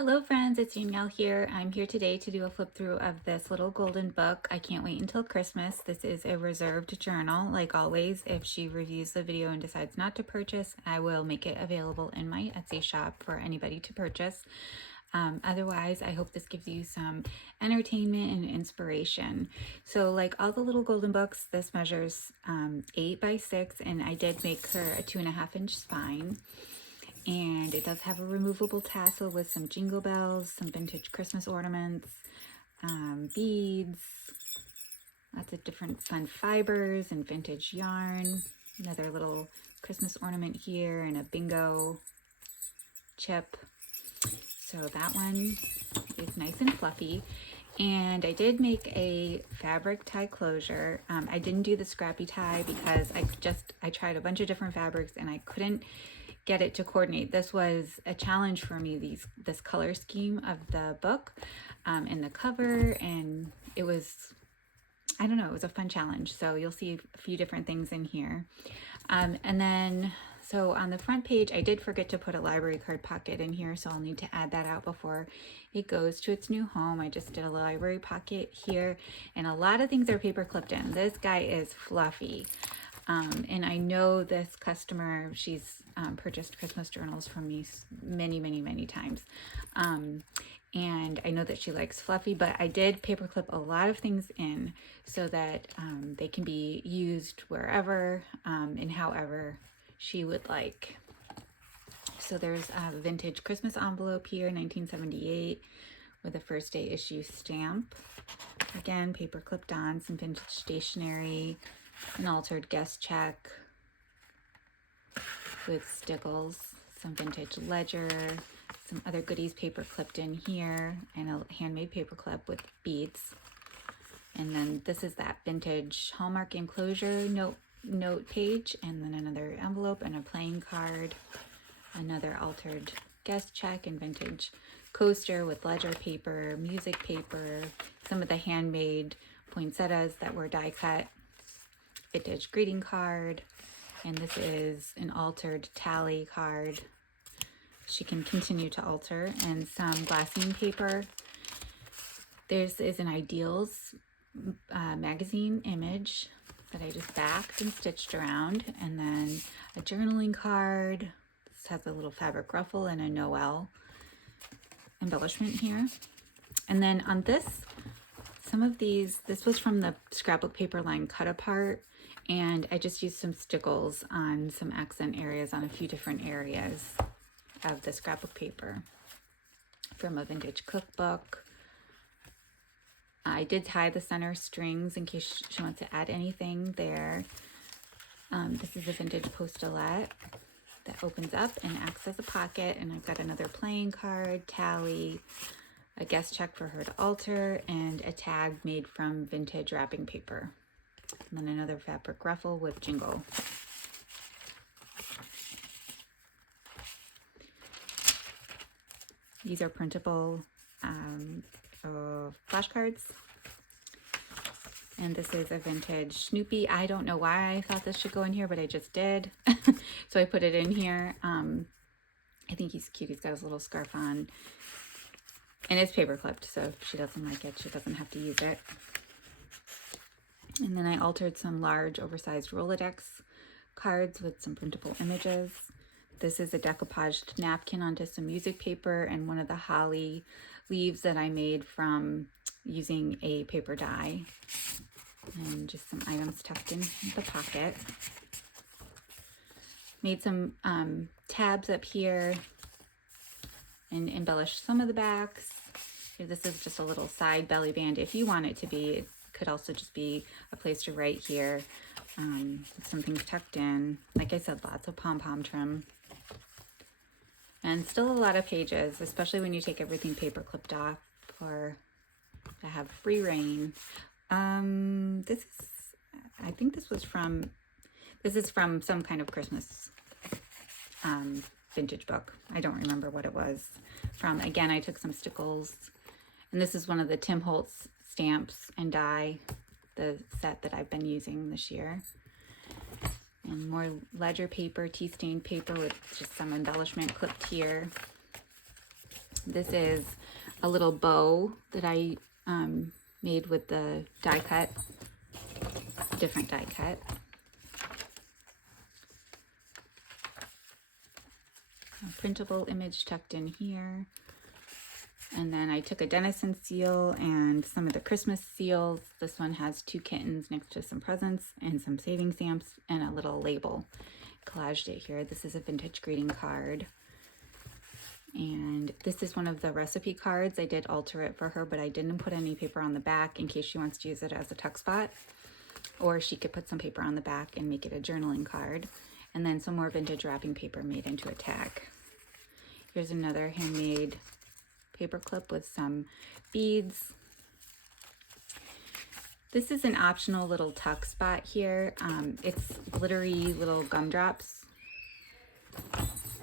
Hello friends, it's Danielle here. I'm here today to do a flip through of this little golden book. I can't wait until Christmas. This is a reserved journal. Like always, if she reviews the video and decides not to purchase, I will make it available in my Etsy shop for anybody to purchase. Otherwise, I hope this gives you some entertainment and inspiration. So like all the little golden books, this measures 8 by 6, and I did make her a 2.5-inch spine. And it does have a removable tassel with some jingle bells, some vintage Christmas ornaments, beads, lots of different fun fibers and vintage yarn. Another little Christmas ornament here and a bingo chip. So that one is nice and fluffy. And I did make a fabric tie closure. I didn't do the scrappy tie because I tried a bunch of different fabrics and I couldn't get it to coordinate. This was a challenge for me, this color scheme of the book and the cover, and it was, I don't know, it was a fun challenge. So you'll see a few different things in here. And then, so on the front page, I did forget to put a library card pocket in here, so I'll need to add that out before it goes to its new home. I just did a library pocket here, and a lot of things are paper clipped in. This guy is fluffy. And I know this customer, she's purchased Christmas journals from me many times. And I know that she likes fluffy, but I did paperclip a lot of things in so that they can be used wherever and however she would like. So there's a vintage Christmas envelope here, 1978, with a first day issue stamp. Again, paper clipped on, some vintage stationery, an altered guest check with stickles, some vintage ledger, some other goodies paper clipped in here, and a handmade paper clip with beads. And then this is that vintage Hallmark enclosure note page, and then another envelope and a playing card, another altered guest check and vintage coaster with ledger paper, music paper, some of the handmade poinsettias that were die cut, vintage greeting card, and this is an altered tally card. She can continue to alter, and some glassine paper. This is an Ideals magazine image that I just backed and stitched around, and then a journaling card. This has a little fabric ruffle and a Noel embellishment here. And then on this, some of these, this was from the scrapbook paper line CottageCraftStudios, and I just used some stickles on some accent areas on a few different areas of the scrapbook paper from a vintage cookbook. I did tie the center strings in case she wants to add anything there. This is a vintage postulette that opens up and acts as a pocket, and I've got another playing card, tally, a guest check for her to alter, and a tag made from vintage wrapping paper. And then another fabric ruffle with jingle. These are printable flashcards. And this is a vintage Snoopy. I don't know why I thought this should go in here, but I just did. So I put it in here. I think he's cute. He's got his little scarf on. And it's paper clipped, so if she doesn't like it, she doesn't have to use it. And then I altered some large oversized Rolodex cards with some printable images. This is a decoupaged napkin onto some music paper and one of the holly leaves that I made from using a paper die. And just some items tucked in the pocket. Made some tabs up here and embellished some of the backs. This is just a little side belly band if you want it to be. It could also just be a place to write here. Some things tucked in. Like I said, lots of pom-pom trim. And still a lot of pages, especially when you take everything paper clipped off or to have free reign. This is, I think this is from some kind of Christmas vintage book. I don't remember what it was from. Again, I took some stickles, and this is one of the Tim Holtz stamps and die, the set that I've been using this year. And more ledger paper, tea stained paper with just some embellishment clipped here. This is a little bow that I made with the die cut, different die cut. A printable image tucked in here. And then I took a Denison seal and some of the Christmas seals. This one has 2 kittens next to some presents and some saving stamps and a little label. Collaged it here. This is a vintage greeting card. And this is one of the recipe cards. I did alter it for her, but I didn't put any paper on the back in case she wants to use it as a tuck spot. Or she could put some paper on the back and make it a journaling card. And then some more vintage wrapping paper made into a tag. Here's another handmade paper clip with some beads. This is an optional little tuck spot here. It's glittery little gumdrops.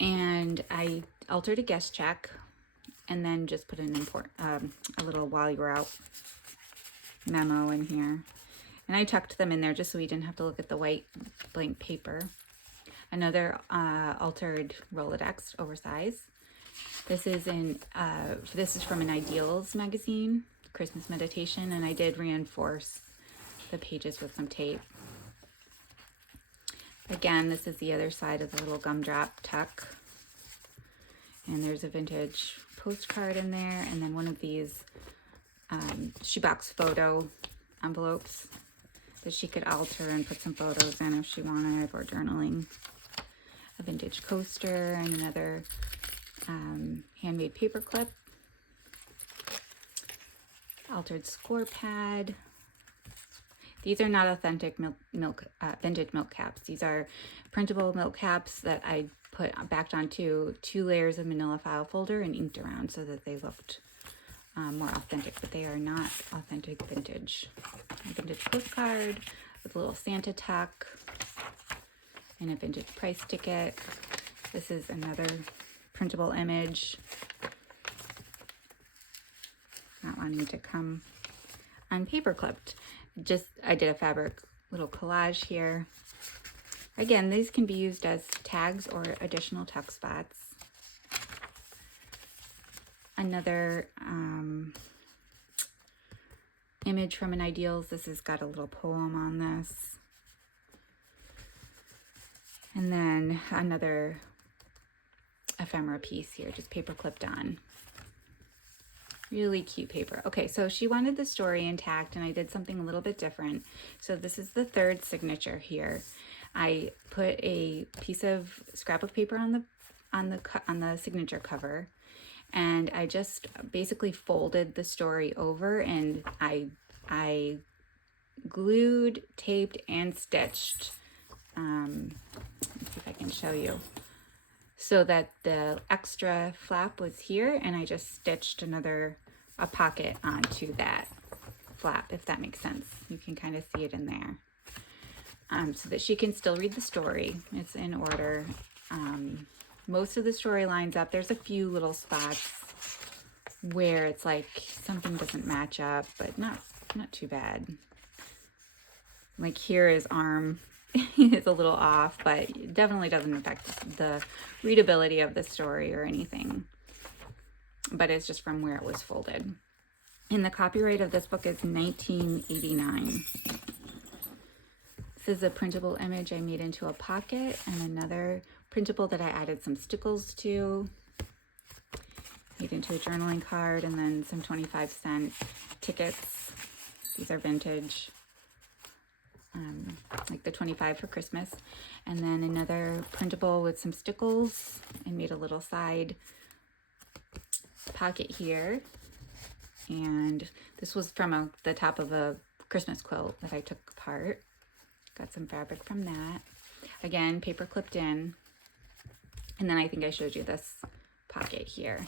And I altered a guest check and then just put an a little while you were out memo in here. And I tucked them in there just so we didn't have to look at the white blank paper. Another altered Rolodex, oversized. This is from an Ideals magazine, Christmas Meditation, and I did reinforce the pages with some tape. Again, this is the other side of the little gumdrop tuck. And there's a vintage postcard in there, and then one of these shoebox photo envelopes that she could alter and put some photos in if she wanted, or journaling. A vintage coaster and another handmade paper clip. Altered score pad. These are not authentic vintage milk caps. These are printable milk caps that I backed onto 2 layers of manila file folder and inked around so that they looked more authentic, but they are not authentic vintage. A vintage postcard with a little Santa tuck and a vintage price ticket. This is another printable image. Not wanting to come unpaper clipped. I did a fabric little collage here. Again, these can be used as tags or additional tuck spots. Another image from an Ideals. This has got a little poem on this. And then another ephemera piece here, just paper clipped on. Really cute paper. Okay, so she wanted the story intact and I did something a little bit different. So this is the 3rd signature here. I put a piece of scrap of paper on the signature cover, and I just basically folded the story over, and I glued, taped, and stitched. Let's see if I can show you. So that the extra flap was here, and I just stitched a pocket onto that flap, if that makes sense. You can kind of see it in there. So that she can still read the story. It's in order. Most of the story lines up. There's a few little spots where it's like something doesn't match up, but not too bad. Like here his arm is a little off, but it definitely doesn't affect the readability of the story or anything. But it's just from where it was folded. And the copyright of this book is 1989. This is a printable image I made into a pocket, and another printable that I added some stickles to, made into a journaling card, and then some 25-cent tickets. These are vintage, like the 25 for Christmas. And then another printable with some stickles. I made a little side pocket here. And this was from the top of a Christmas quilt that I took apart. Got some fabric from that. Again, paper clipped in. And then I think I showed you this pocket here.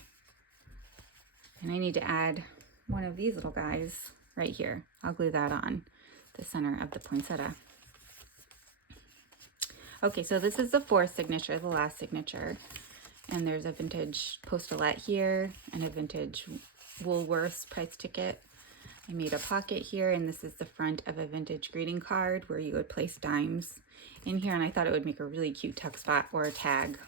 And I need to add one of these little guys right here. I'll glue that on the center of the poinsettia. Okay, so this is the 4th signature, the last signature. And there's a vintage postulette here and a vintage Woolworths price ticket. I made a pocket here, and this is the front of a vintage greeting card where you would place dimes in here, and I thought it would make a really cute tuck spot or a tag.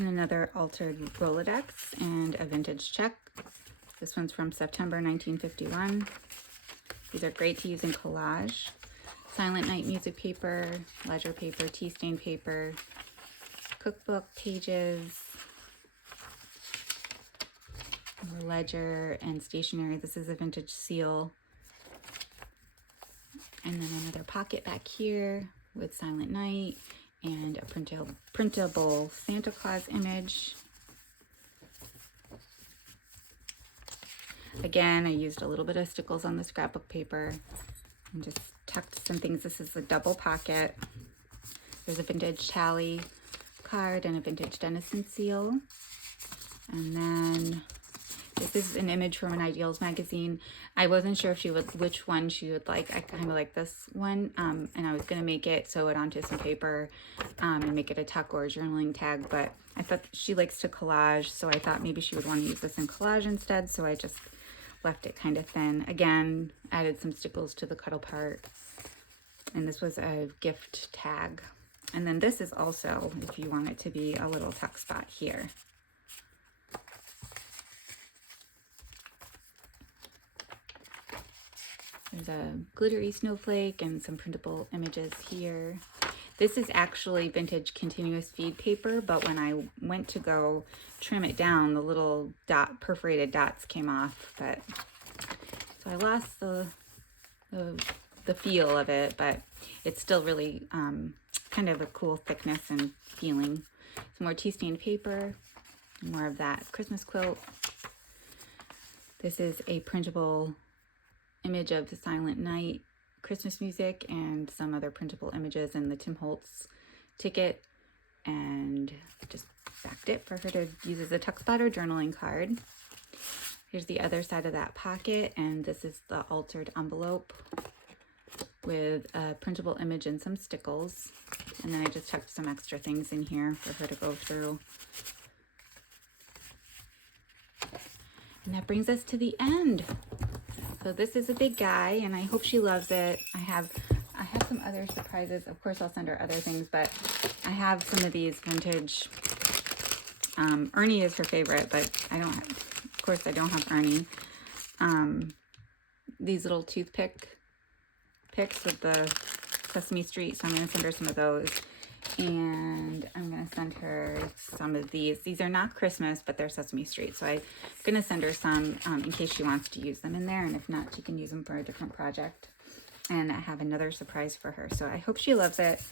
And another altered Rolodex and a vintage check. This one's from September 1951. These are great to use in collage. Silent Night music paper, ledger paper, tea stain paper, cookbook pages, more ledger and stationery. This is a vintage seal. And then another pocket back here with Silent Night and a printable Santa Claus image. Again, I used a little bit of stickles on the scrapbook paper and just tucked some things. This is a double pocket. There's a vintage tally card and a vintage Denison seal. And then this is an image from an Ideals magazine. I wasn't sure if she would, which one she would like. I kind of like this one, and I was gonna make it, sew it onto some paper, and make it a tuck or a journaling tag, but I thought she likes to collage, so I thought maybe she would want to use this in collage instead, so I just left it kind of thin. Again, added some stickles to the CottageCraftStudios, and this was a gift tag. And then this is also, if you want it to be a little tuck spot here. There's a glittery snowflake and some printable images here. This is actually vintage continuous feed paper, but when I went to go trim it down, the little perforated dots came off. But so I lost the feel of it, but it's still really kind of a cool thickness and feeling. Some more tea stained paper, more of that Christmas quilt. This is a printable image of the Silent Night Christmas music and some other printable images and the Tim Holtz ticket, and just backed it for her to use as a tuck spot or journaling card. Here's the other side of that pocket, and this is the altered envelope with a printable image and some stickles. And then I just tucked some extra things in here for her to go through. And that brings us to the end. So this is a big guy, and I hope she loves it. I have some other surprises. Of course, I'll send her other things, but I have some of these vintage. Ernie is her favorite, but I don't have, of course, I don't have Ernie. These little toothpick picks with the Sesame Street, so I'm going to send her some of those. And I'm going to send her some of these. These are not Christmas, but they're Sesame Street. So I'm going to send her some in case she wants to use them in there. And if not, she can use them for a different project. And I have another surprise for her. So I hope she loves it.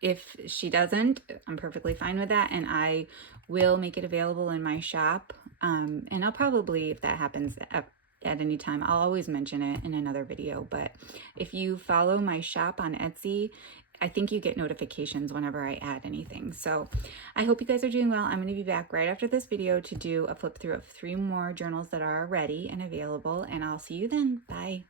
If she doesn't, I'm perfectly fine with that. And I will make it available in my shop. And I'll probably, if that happens at any time, I'll always mention it in another video. But if you follow my shop on Etsy, I think you get notifications whenever I add anything. So I hope you guys are doing well. I'm going to be back right after this video to do a flip through of 3 more journals that are ready and available, and I'll see you then. Bye.